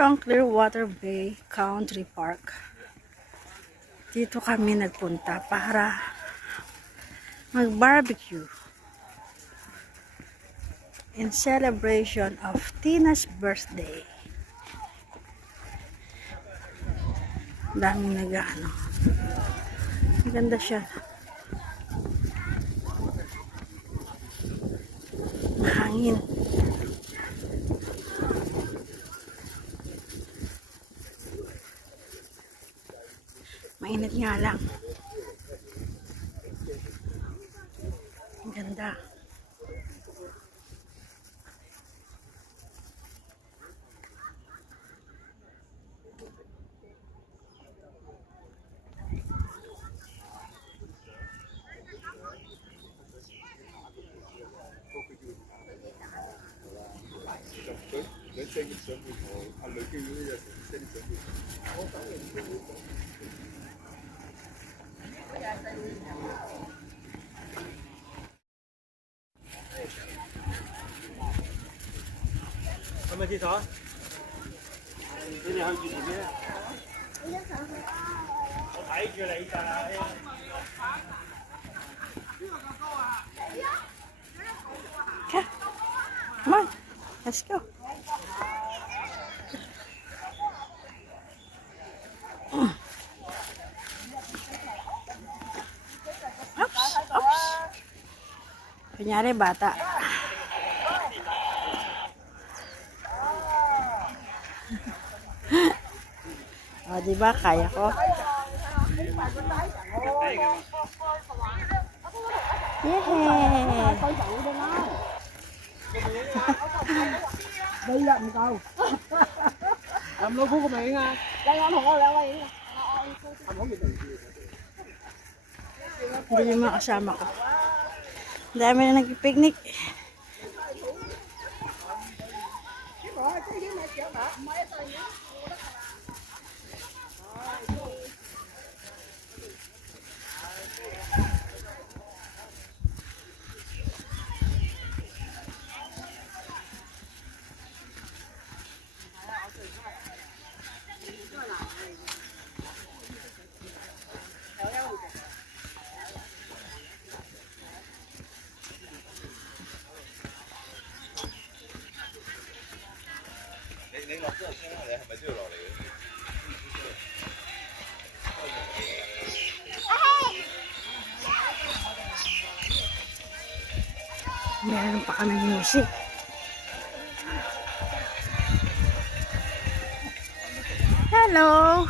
Ito ang Clearwater Bay Country Park. Dito kami nagpunta para mag-barbecue in celebration of Tina's birthday. Daming nag-ano. Maganda siya. Mahangin. Mainit nga lang. Ang ganda. Hôm nay chị thỏ. Cái này hơi gì thế? Tôi thấy chưa lại ta. Okay. Come on. Let's go. Oops. Oops. Kunyari bata. O, diba? Kaya ko. Yehey! Đây lận câu. Làm lô của mày nha. Đây ăn không có leo đây. Hindi yung mga kasama ko. Dami na nag-picnic. Meron pa kami music. Hello!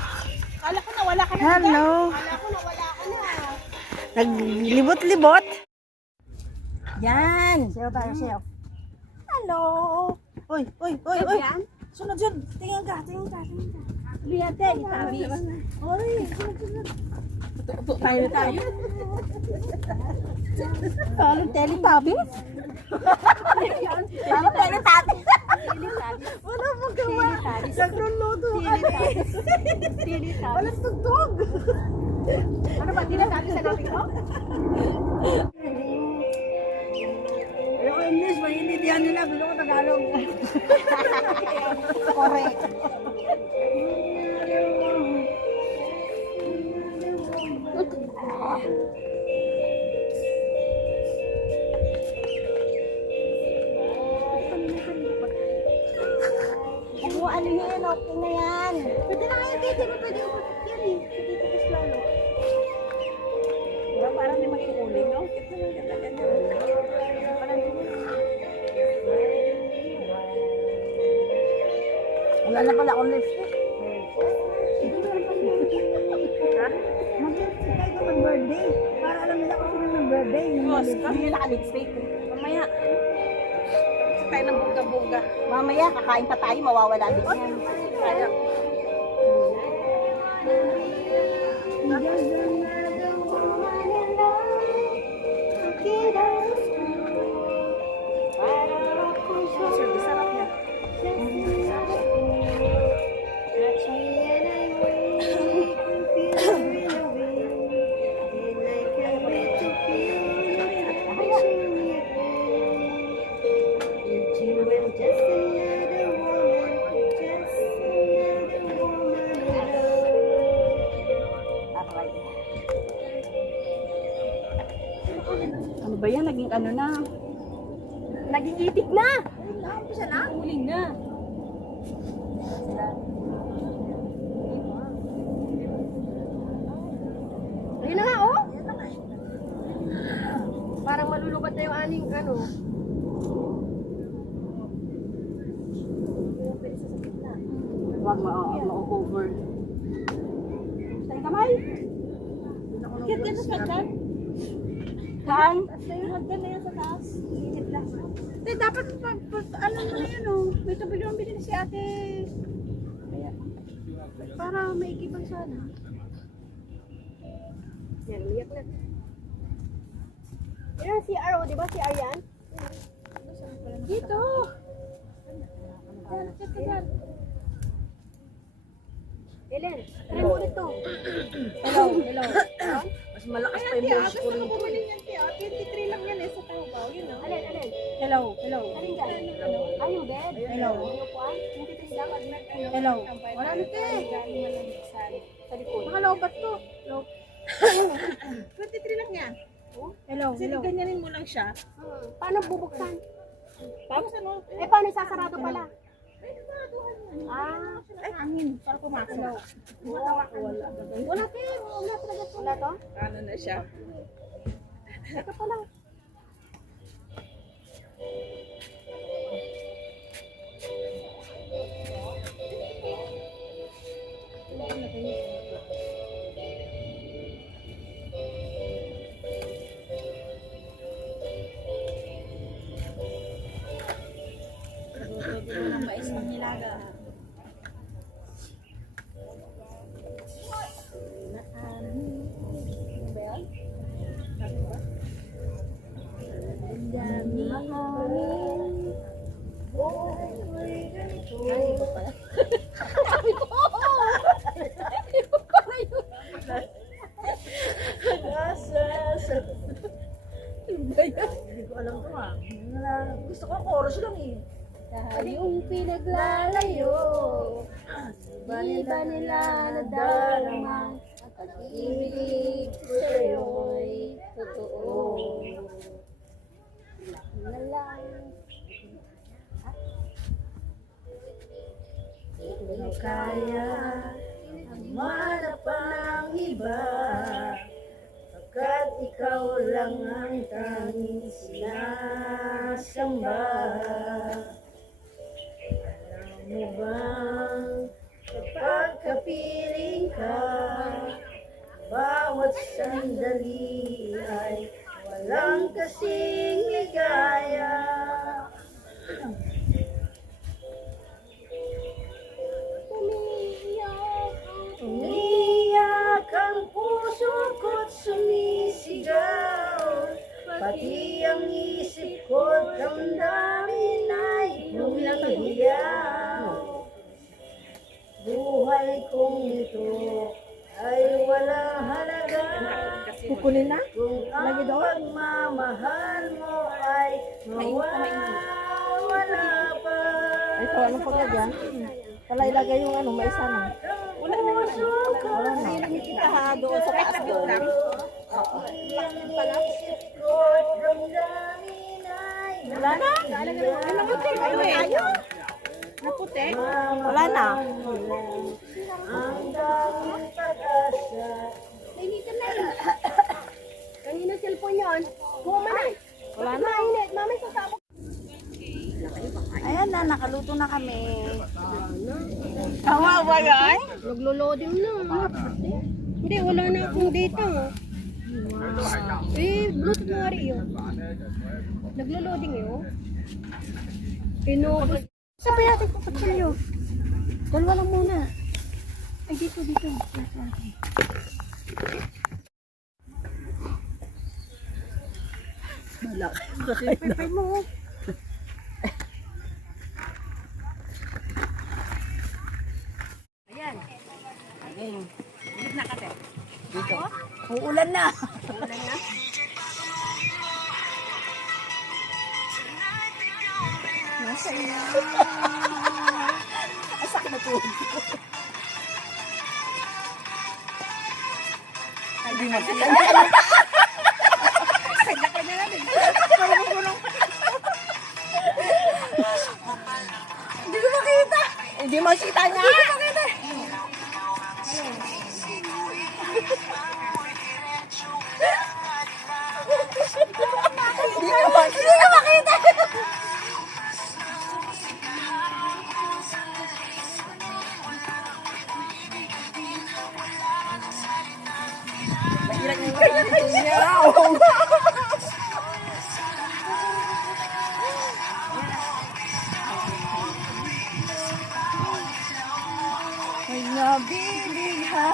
Kala ko nawala ka na. Hello! Kala ko nawala ka na. Naglibot-libot. Yan. Sayo tayo, sayo. Hello! Uy, uy, uy, uy! Sunod yun! Tingin ka, tingin ka, tingin ka. Biyate, itabi. Uy, sunod, sunod. Upo tayo. Parang Teletubbies. Parang Teletubbies. Wala mong gawa. Nagluluto kami. Walang tugtog. Ano ba, Teletubbies sa gabi ko? Yung English, maintindihan nila. Bilo ko Tagalog. Correct. Ano yun, okay na yan. Pwede na kayo, pwede na yan eh. Sige, tigas lalo. Parang may maging uling, no? Ito yung ganda-ganda. Wala na pala akong lipstick. Ha? Mag-lipstick tayo mag-birthday. Para alam nila kung sino mag-birthday. Hindi na naka-lipstick. Mamaya. Tapos tayo ng buga-buga. Mamaya, kakain pa tayo, mawawala din yan. Kaya. Sarap niya. Ano ba yan? Naging ano na? Naging itik na. Siya na? Huling na. Ayun na nga, oh. Parang malulubat na yung aning ano. Huwag ma-over. Saan kamay? Kit yan sa hagdan? Saan? Yung hagdan na yan sa taas. Init lang. Dapat ano na yan oh. May tubig naman binili si ate. Para may ikipang sana. Yan, umiyak na. Yan ang CR, oh, di ba? CR yan? Dito. Chat ka dyan. Ellen, try mo ulit to. Hello, hello. Mas malakas pa yung boses ko rito. Bumili niyan tiya. 23 lang yan eh sa Taobao. Yun oh. Alin, alin. Hello, hello. Alin dyan? Ay, yung bed? Hello. Yung kuwan? Yung titis lang? Hello. Wala na te. Sa likod. Baka lobat to. 23 lang yan. Hello, Kasi hello. ganyanin mo lang siya. Paano bubuksan? Tapos ano? Eh, paano isasarado pala? Ah, Ay, hangin. Para pumasok. wala. Wala te. Wala talaga to. Wala to? Ano na siya? Ito pala. Ng mais ng nilaga. Hindi ko alam to ah. Gusto ko chorus lang eh. Yung pinaglalayo, di ba nila nadarama? Ang pag-ibig ko sa'yo'y totoo. Na lang. Hindi kaya manap pa ng iba, pagkat ikaw lang ang tanging sinasamba. Alam mo bang kapag kapiling ka, bawat sandali ay walang kasing ligaya. Umiiyak ang puso ko't sumisigaw, pati ang isip ko't damdamin ay humihiyaw. Buhay kong ito ay walang halaga. Kukunin na? Kung ang pagmamahal mo ay mawawala pa. Ito, anong paglagyan? Pala ilagay yung ano, may isa na. Wala na. Wala na. Nakikita ha, doon sa taas doon. Wala na? Ay, naputi kayo eh. Naputi? Wala na. Ang daming pag-asa. Nainitan na eh. Kanina cellphone yun. Kuma na. Wala na. Mainit. Mamay sasabok. Ayan na, nakaluto na kami. Kawawa yan? Naglo-loading na. Hindi, wala na akong data. Eh, Bluetooth nga rin yun. Naglo-loading yun. Pinubos. Sabi natin kung patsilyo. Dalawa lang muna. Ay, dito. Balak. Pipay mo. Ayan. Ayan. Ulit na kasi. Dito. Uulan na. Ulan na. Nasa iyo. Asak na to. Hindi mo. Hindi ko makita. Hindi makita niya. Hindi ko makita. Hindi ko makita. May nabibig ha.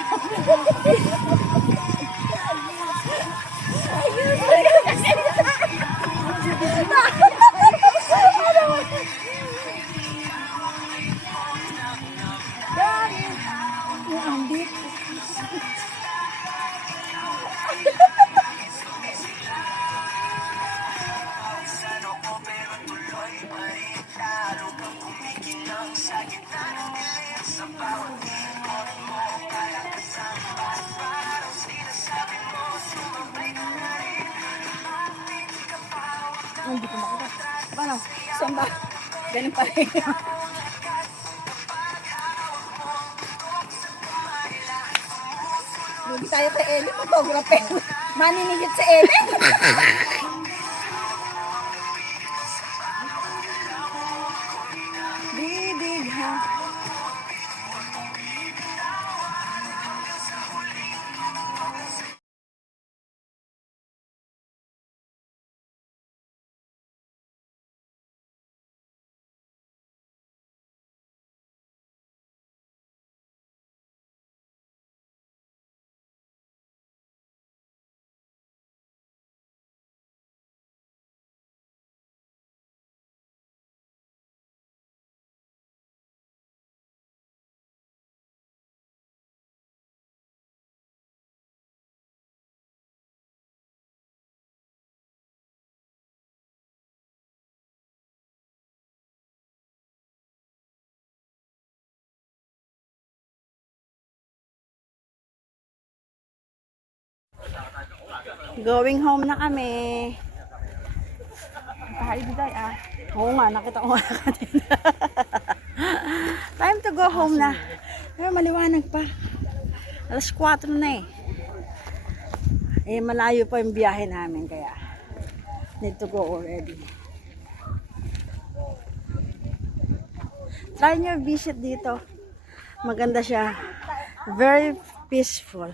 Hindi ko makita. Paano? Saan ba? Ganun pa rin. Hindi tayo kay Ellen, photographer. Maninigit si Ellen. Bibig ha. Going home na kami. Kahit biday ah. Oo nga, nakita ko nga kanina. Time to go home na. Pero maliwanag pa. Alas 4 na eh. Eh, malayo pa yung biyahe namin kaya need to go already. Try nyo visit dito. Maganda siya. Very peaceful.